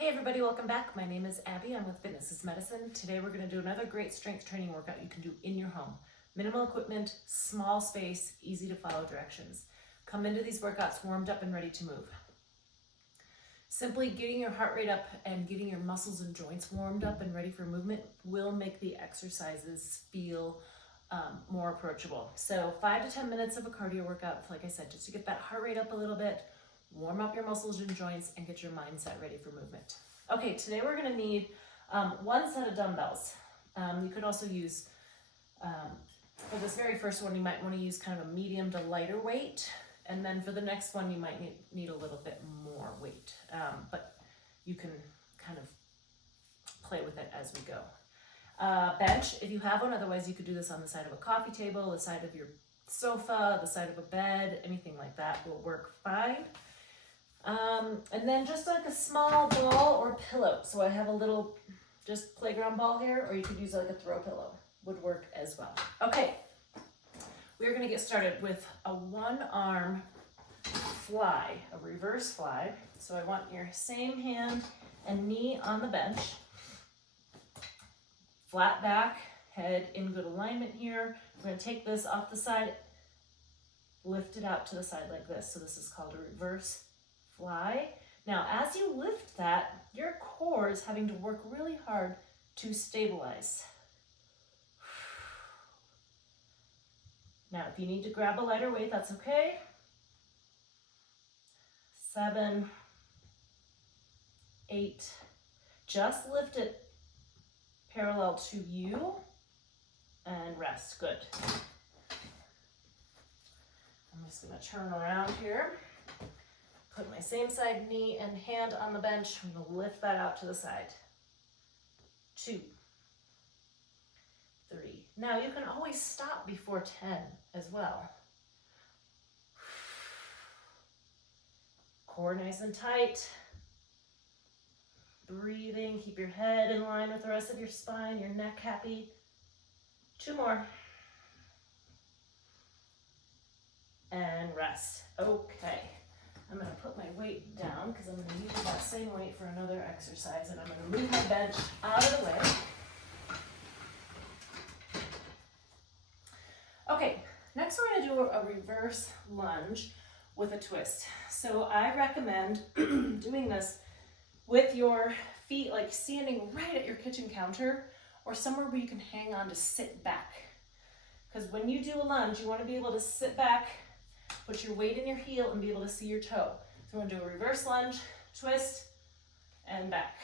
Hey everybody, welcome back. My name is Abby. I'm with Fitness is Medicine. Today we're going to do another great strength training workout you can do in your home. Minimal equipment, small space, easy to follow directions. Come into these workouts warmed up and ready to move. Simply getting your heart rate up and getting your muscles and joints warmed up and ready for movement will make the exercises feel more approachable. So 5 to 10 minutes of a cardio workout, like I said, just to get that heart rate up a little bit, warm up your muscles and joints, and get your mindset ready for movement. Okay, today we're gonna need one set of dumbbells. You could also use, for this very first one, you might wanna use kind of a medium to lighter weight. And then for the next one, you might need a little bit more weight. But you can kind of play with it as we go. Bench, if you have one, otherwise you could do this on the side of a coffee table, the side of your sofa, the side of a bed, anything like that will work fine. And then just like a small ball or pillow. So I have a little just playground ball here, or you could use like a throw pillow, would work as well. Okay, we're gonna get started with a one arm fly, a reverse fly. So I want your same hand and knee on the bench. Flat back, head in good alignment here. We're gonna take this off the side, lift it out to the side like this. So this is called a reverse fly. Now, as you lift that, your core is having to work really hard to stabilize. Now, if you need to grab a lighter weight, that's okay. 7, 8, just lift it parallel to you and rest. Good. I'm just gonna turn around here. Put my same side knee and hand on the bench. I'm gonna lift that out to the side. 2, 3. Now you can always stop before 10 as well. Core nice and tight. Breathing, keep your head in line with the rest of your spine, your neck happy. 2 more. And rest. Okay. I'm gonna put my weight down because I'm gonna use that same weight for another exercise, and I'm gonna move my bench out of the way. Okay, next we're gonna do a reverse lunge with a twist. So I recommend doing this with your feet like standing right at your kitchen counter or somewhere where you can hang on to sit back. Because when you do a lunge, you want to be able to sit back, put your weight in your heel, and be able to see your toe. So we're going to do a reverse lunge, twist, and back.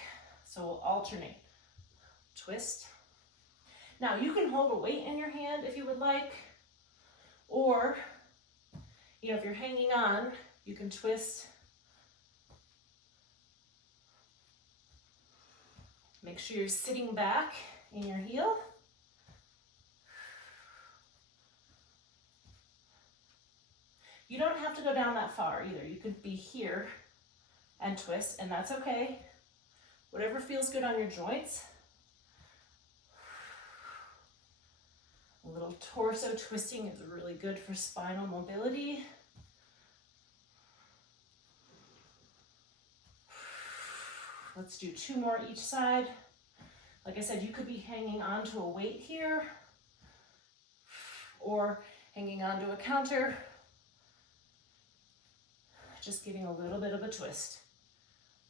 So we'll alternate. Twist. Now you can hold a weight in your hand if you would like, or if you're hanging on, you can twist. Make sure you're sitting back in your heel. You don't have to go down that far either. You could be here and twist, and that's okay. Whatever feels good on your joints. A little torso twisting is really good for spinal mobility. Let's do 2 more each side. Like I said, you could be hanging onto a weight here or hanging onto a counter. Just getting a little bit of a twist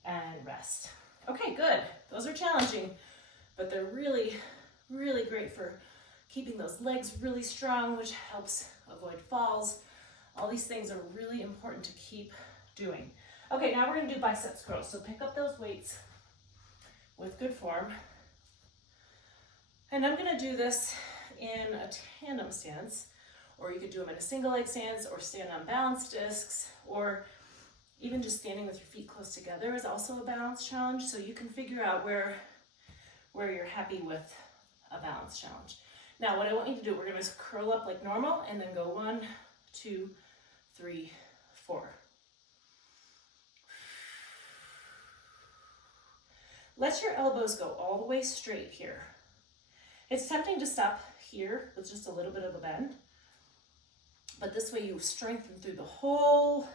and rest. Okay, good. Those are challenging, but they're really, really great for keeping those legs really strong, which helps avoid falls. All these things are really important to keep doing. Okay, now we're gonna do biceps curls. So pick up those weights with good form. And I'm gonna do this in a tandem stance, or you could do them in a single leg stance, or stand on balance discs, or even just standing with your feet close together is also a balance challenge. So you can figure out where you're happy with a balance challenge. Now what I want you to do, we're gonna curl up like normal and then go 1, 2, 3, 4. Let your elbows go all the way straight here. It's tempting to stop here with just a little bit of a bend, but this way you strengthen through the whole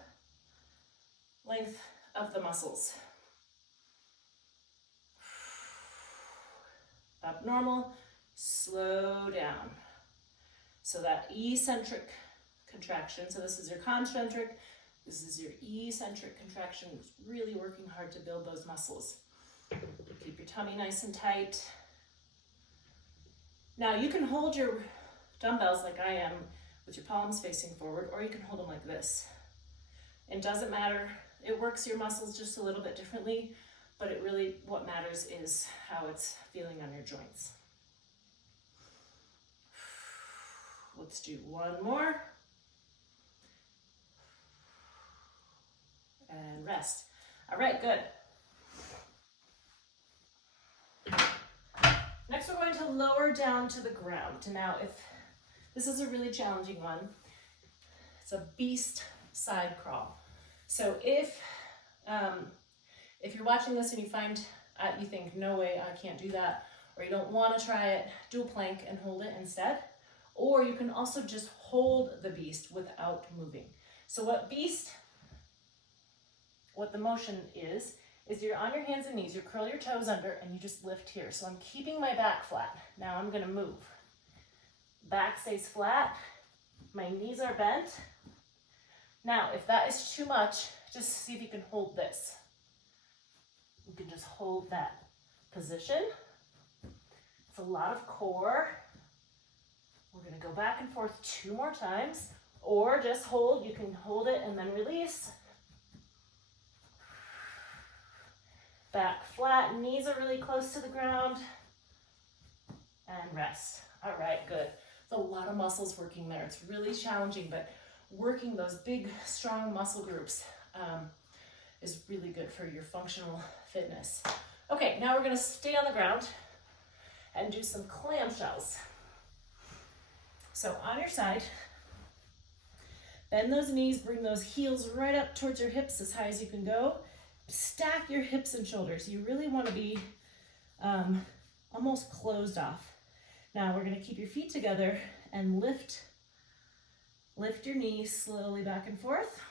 length of the muscles. abnormal, slow down. So that eccentric contraction, so this is your concentric, this is your eccentric contraction, it's really working hard to build those muscles. Keep your tummy nice and tight. Now you can hold your dumbbells like I am with your palms facing forward, or you can hold them like this. It doesn't matter, it works your muscles just a little bit differently, but it really, what matters is how it's feeling on your joints. Let's do one more. And rest. All right, good. Next, we're going to lower down to the ground. Now, if this is a really challenging one, it's a beast side crawl. So if you're watching this and you find, you think, no way, I can't do that, or you don't want to try it, do a plank and hold it instead. Or you can also just hold the beast without moving. So what the motion is you're on your hands and knees, you curl your toes under and you just lift here. So I'm keeping my back flat. Now I'm gonna move. Back stays flat, my knees are bent. Now, if that is too much, just see if you can hold this. You can just hold that position. It's a lot of core. We're gonna go back and forth 2 more times, or just hold. You can hold it and then release. Back flat, knees are really close to the ground, and rest. All right, good. There's a lot of muscles working there. It's really challenging, but working those big, strong muscle groups is really good for your functional fitness. Okay, now we're gonna stay on the ground and do some clamshells. So on your side, bend those knees, bring those heels right up towards your hips as high as you can go. Stack your hips and shoulders. You really want to be almost closed off. Now we're going to keep your feet together and lift your knees slowly back and forth.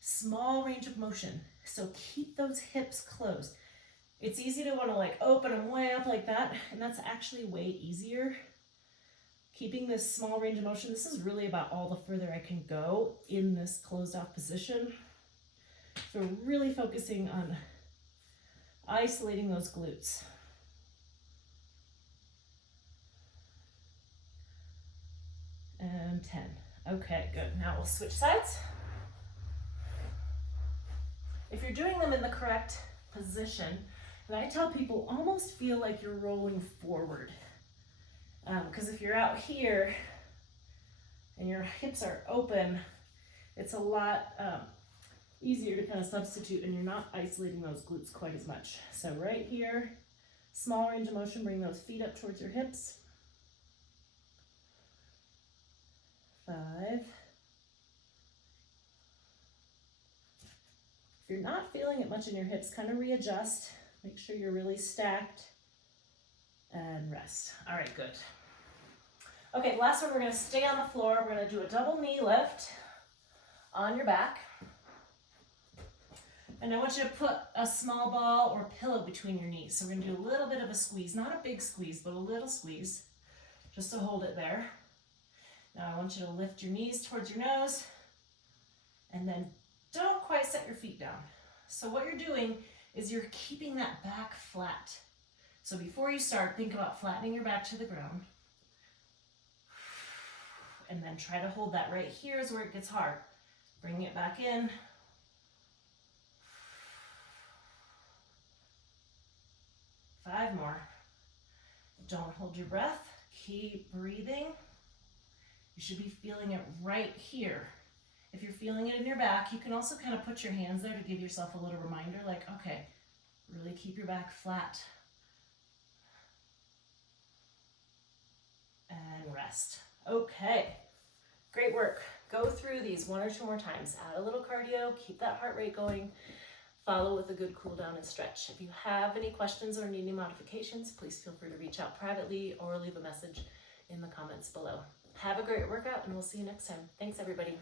Small range of motion. So keep those hips closed. It's easy to want to like open them way up like that, and that's actually way easier. Keeping this small range of motion, this is really about all the further I can go in this closed off position. So we're really focusing on isolating those glutes. And 10. Okay, good. Now we'll switch sides. If you're doing them in the correct position, and I tell people almost feel like you're rolling forward. Because if you're out here and your hips are open, it's a lot easier to kind of substitute and you're not isolating those glutes quite as much. So right here, small range of motion, bring those feet up towards your hips. 5. If you're not feeling it much in your hips, kind of readjust. Make sure you're really stacked and rest. All right, good. Okay, last one, we're gonna stay on the floor. We're gonna do a double knee lift on your back. And I want you to put a small ball or pillow between your knees. So we're gonna do a little bit of a squeeze, not a big squeeze, but a little squeeze, just to hold it there. Now I want you to lift your knees towards your nose, and then don't quite set your feet down. So what you're doing is you're keeping that back flat. So before you start, think about flattening your back to the ground. And then try to hold that right here is where it gets hard. Bring it back in. Five more. Don't hold your breath. Keep breathing. You should be feeling it right here. If you're feeling it in your back, you can also kind of put your hands there to give yourself a little reminder, like, okay, really keep your back flat. And rest. Okay, great work. Go through these 1 or 2 more times. Add a little cardio, keep that heart rate going. Follow with a good cool down and stretch. If you have any questions or need any modifications, please feel free to reach out privately or leave a message in the comments below. Have a great workout, and we'll see you next time. Thanks, everybody.